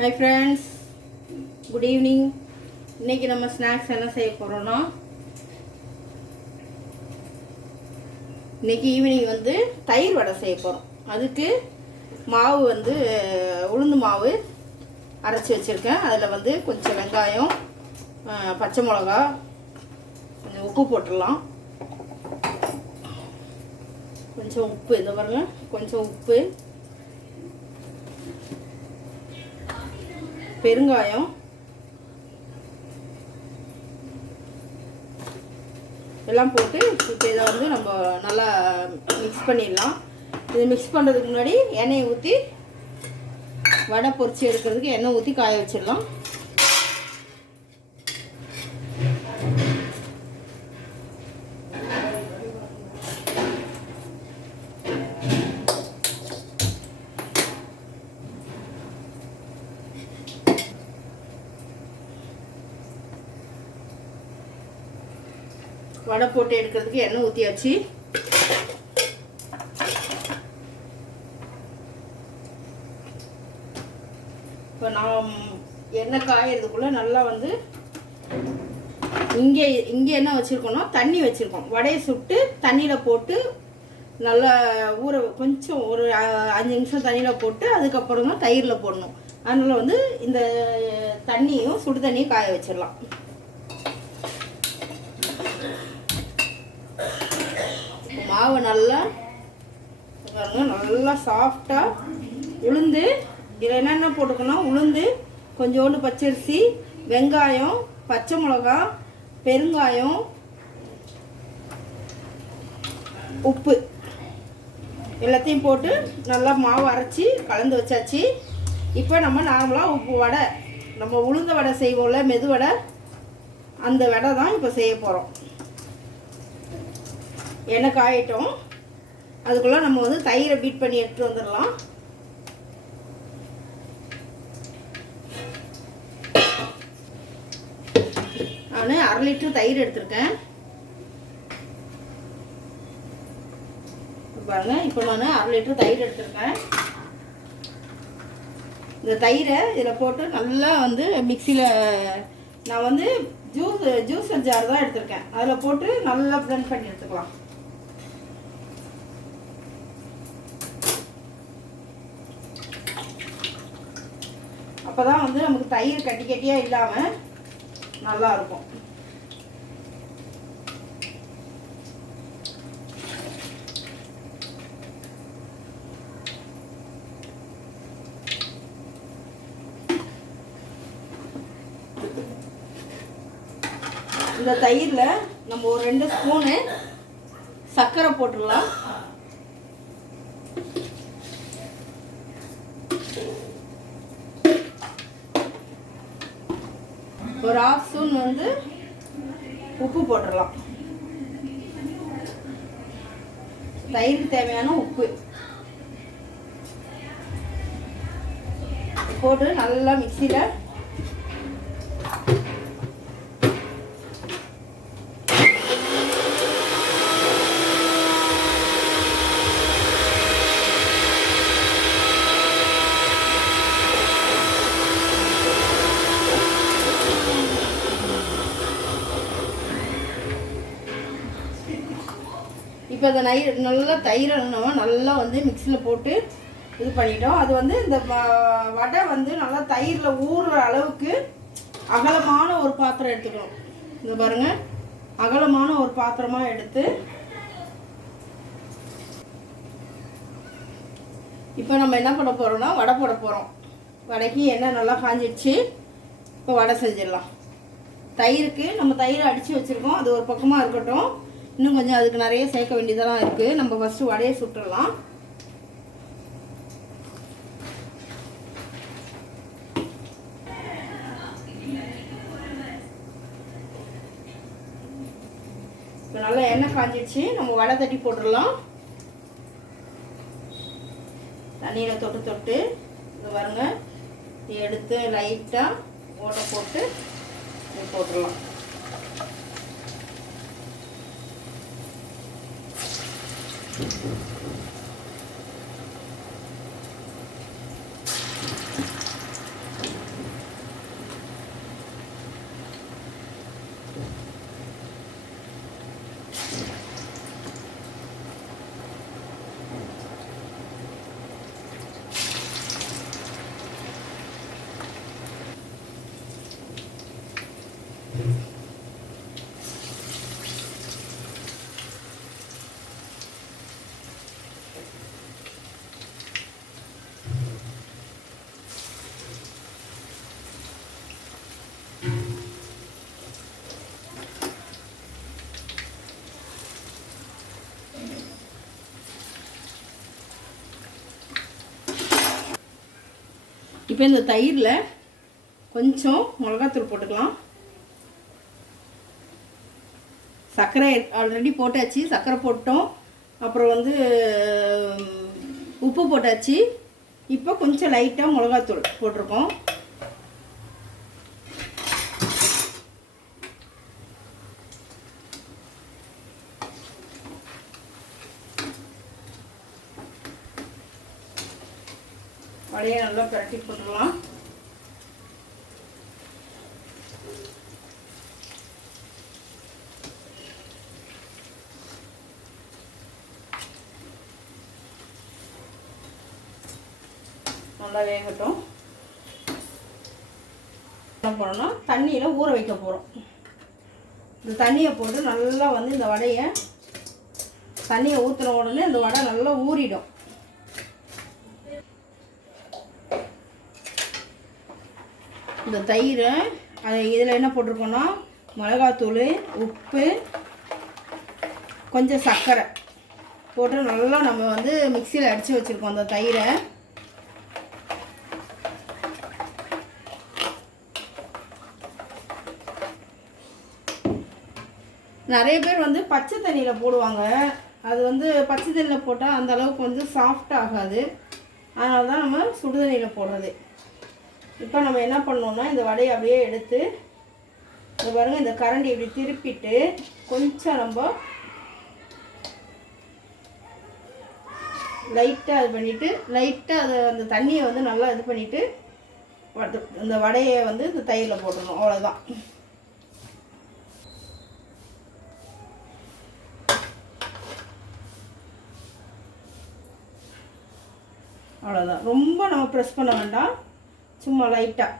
Hi friends good evening இன்னைக்கு நம்ம snacks என்ன செய்ய போகிறோன்னா இன்னைக்கு ஈவினிங் வந்து தயிர் வடை செய்ய போகிறோம் அதுக்கு மாவு வந்து உளுந்து மாவு அரைச்சி வச்சுருக்கேன். அதில் வந்து கொஞ்சம் வெங்காயம் பச்சை மிளகா கொஞ்சம் உப்பு போட்டுடலாம். கொஞ்சம் உப்பு இந்த பாருங்க கொஞ்சம் உப்பு. பெருங்காயம். எல்லாம் போட்டு இப்போ இதை வந்து நம்ம நல்லா மிக்ஸ் பண்ணிடலாம். இது மிக்ஸ் பண்ணுறதுக்கு முன்னாடி எண்ணெயை ஊற்றி வடை பொரிச்சு எடுக்கிறதுக்கு எண்ணெய் ஊற்றி காய வச்சிடலாம். வடை போட்டு எடுக்கிறதுக்கு எண்ணெய் ஊற்றியாச்சு இப்போ நான் எண்ணெய் காயறதுக்குள்ளே நல்லா வந்து இங்கே இங்கே என்ன வச்சுருக்கோம்னா தண்ணி வச்சுருக்கோம். வடையை சுட்டு தண்ணியில் போட்டு நல்லா ஊற கொஞ்சம் ஒரு அஞ்சு நிமிஷம் தண்ணியில் போட்டு அதுக்கப்புறம் தான் தயிரில் போடணும். அதனால் வந்து இந்த தண்ணியும் சுடு தண்ணியும் காய வச்சிடலாம். மாவு நல்லா நல்லா சாஃப்டாக உளுந்து இதில் என்னென்ன போட்டுக்கணும்? உளுந்து கொஞ்சோண்டு பச்சரிசி வெங்காயம் பச்சை மிளகா பெருங்காயம் உப்பு. எல்லாத்தையும் போட்டு நல்லா மாவு அரைச்சி கலந்து வச்சாச்சு. இப்போ நம்ம நார்மலாக உப்பு வடை. நம்ம உளுந்த வடை செய்வோம்ல மெது வடை அந்த வடை தான் இப்போ செய்ய போகிறோம் எண்ணெய் காயட்டும் அதுக்குள்ளே நம்ம வந்து தயிரை பீட் பண்ணி எடுத்துகிட்டு வந்துடலாம். நான் அரை லிட்டர் தயிர் எடுத்திருக்கேன். பாருங்க இப்போ நான் அரை லிட்டர் தயிர் எடுத்திருக்கேன். இந்த தயிரை இதில் போட்டு நல்லா வந்து மிக்சியில் நான் வந்து ஜூஸ் ஜூஸ் ஜார் தான் எடுத்திருக்கேன். அதில் போட்டு நல்லா பிளெண்ட் பண்ணி எடுத்துக்கலாம். அப்போ தான் வந்து நமக்கு தயிர் கட்டி கட்டியாக இல்லாமல் நல்லா இருக்கும். இந்த தயிரில் நம்ம ஒரு ரெண்டு ஸ்பூனு சர்க்கரை போட்டுடலாம். ஒரு ஹாஃப் ஸ்பூன் வந்து உப்பு போட்டுடலாம் தயிருக்கு தேவையான உப்பு. போட்டு நல்லா மிக்சியில் இப்போ இந்த நை நல்லா தயிர் நம்ம நல்லா வந்து மிக்சியில் போட்டு இது பண்ணிட்டோம். அது வந்து இந்த வடை வந்து நல்லா தயிரில் ஊறுற அளவுக்கு அகலமான ஒரு பாத்திரம் எடுத்துக்கணும். இந்த பாருங்கள் அகலமான ஒரு பாத்திரமாக எடுத்து இப்போ நம்ம என்ன பண்ண போகிறோம்னா வடை போட போகிறோம் வடைக்கு எண்ணெய் நல்லா காஞ்சிடுச்சு. இப்போ வடை செஞ்சிடலாம். தயிருக்கு நம்ம தயிரை அடித்து வச்சுருக்கோம். அது ஒரு பக்கமாக இருக்கட்டும். இன்னும் கொஞ்சம் அதுக்கு நிறைய சேர்க்க வேண்டியதெல்லாம் இருக்குது நம்ம ஃபஸ்ட்டு வடையை சுட்டுடலாம் இப்போ நல்லா எண்ணெய் காஞ்சிடுச்சு. நம்ம வடை தட்டி போட்டுடலாம் தண்ணியில் தொட்டு தொட்டு இது வருங்க எடுத்து லைட்டாக ஓட்டை போட்டு போட்டுடலாம் போட்டுடலாம் இப்போ இந்த தயிரில் கொஞ்சம் மிளகாத்தூள் போட்டுக்கலாம். சர்க்கரை ஆல்ரெடி போட்டாச்சு. சர்க்கரை போட்டோம். அப்புறம் வந்து உப்பு போட்டாச்சு. இப்போ கொஞ்சம் லைட்டாக மிளகாத்தூள் போட்டிருக்கோம். வடையை நல்லா பிரட்டி போட்டுக்கலாம். நல்லா வேகட்டும். என்ன பண்ணோம்னா தண்ணியில் ஊற வைக்க போகிறோம் இந்த தண்ணியை போட்டு நல்லா வந்து இந்த வடையை தண்ணியை ஊற்றின உடனே இந்த வடை நல்லா ஊறிடும். இந்த தயிர் அதை இதில் என்ன போட்டிருக்கோன்னா மிளகாத்தூள் உப்பு கொஞ்சம் சர்க்கரை போட்டு நல்லா நம்ம வந்து மிக்சியில் அடித்து வச்சுருக்கோம் அந்த தயிரை. நிறைய பேர் வந்து பச்சை தண்ணியில் போடுவாங்க. அது வந்து பச்சை தண்ணியில் போட்டால் அந்த அளவுக்கு வந்து சாஃப்ட் ஆகாது. அதனால தான் நம்ம சுடுதண்ணியில் போடுறது. இப்போ நம்ம என்ன பண்ணோம்னா இந்த வடையை அப்படியே எடுத்து இந்த பாருங்க இந்த கரண்டி இப்படி திருப்பிட்டு கொஞ்சம் நம்ம லைட்டாக இது பண்ணிவிட்டு லைட்டாக அதை அந்த தண்ணியை வந்து நல்லா இது பண்ணிவிட்டு இந்த வடையை வந்து இந்த தயிரில் போட்டுடணும். அவ்வளோதான் அவ்வளோதான் ரொம்ப நம்ம ப்ரெஸ் பண்ண வேண்டாம். சும்மா லைட்டாக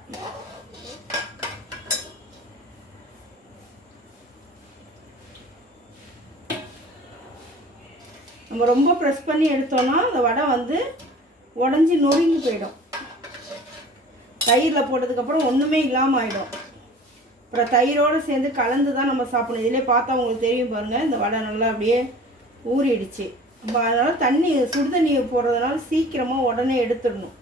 நம்ம ரொம்ப ப்ரெஸ் பண்ணி எடுத்தோம்னா அந்த வடை வந்து உடஞ்சி நொறுங்கி போயிடும். தயிரில் போட்டதுக்கப்புறம் ஒன்றுமே இல்லாமல் ஆகிடும் அப்புறம் தயிரோடு சேர்ந்து கலந்து தான் நம்ம சாப்பிடணும். இதிலே பார்த்தா உங்களுக்கு தெரியும் பாருங்கள் இந்த வடை நல்லா அப்படியே ஊறிடுச்சு. அதனால் தண்ணி சுடு தண்ணியை போடுறதுனால சீக்கிரமாக உடனே எடுத்துடணும்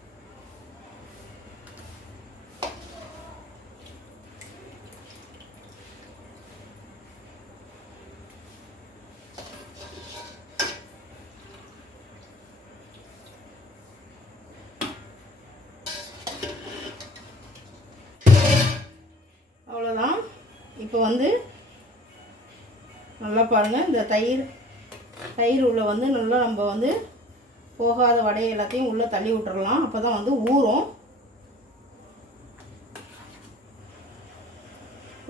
அவ்வளோதான் இப்போ வந்து நல்லா பாருங்கள் இந்த தயிர் தயிர் உள்ள வந்து நல்லா நம்ம வந்து போகாத வடையை எல்லாத்தையும் உள்ளே தள்ளி விட்டுறலாம். அப்போ தான் வந்து ஊறும்.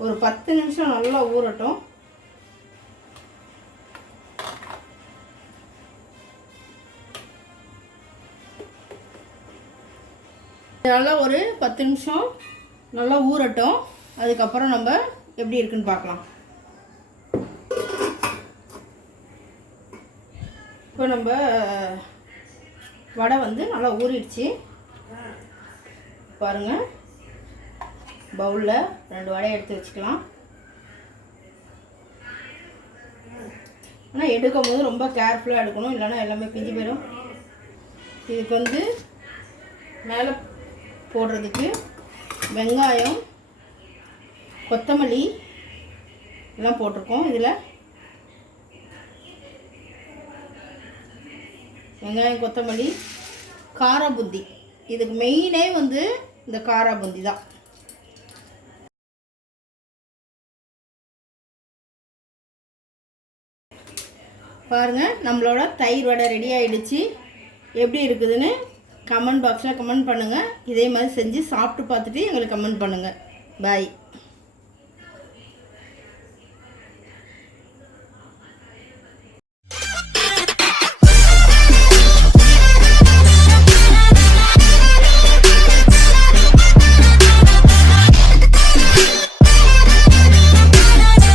ஒரு பத்து நிமிஷம் நல்லா ஊறட்டும். நல்லா ஒரு பத்து நிமிஷம் நல்லா ஊறட்டும். அதுக்கப்புறம் நம்ம எப்படி இருக்குன்னு பார்க்கலாம். இப்போ நம்ம வடை வந்து நல்லா ஊறிடுச்சு. பாருங்கள் பவுலில் ரெண்டு வடையை எடுத்து வச்சுக்கலாம். ஆனால் எடுக்கும் போது ரொம்ப கேர்ஃபுல்லாக எடுக்கணும். இல்லைன்னா எல்லாமே பிஞ்சு போயிடும் இதுக்கு வந்து மேலே போடுறதுக்கு வெங்காயம் கொத்தமல்லி எல்லாம் போட்டிருக்கோம். இதில் வெங்காயம் கொத்தமல்லி காரா புந்தி இதுக்கு மெயினே வந்து இந்த காரா புந்தி தான். பாருங்கள் நம்மளோட தயிர் வடை ரெடி ஆகிடுச்சு எப்படி இருக்குதுன்னு கமெண்ட் பாக்ஸில் கமெண்ட் பண்ணுங்கள் இதே மாதிரி செஞ்சு சாப்பிட்டு பார்த்துட்டு எங்களுக்கு கமெண்ட் பண்ணுங்கள் பாய்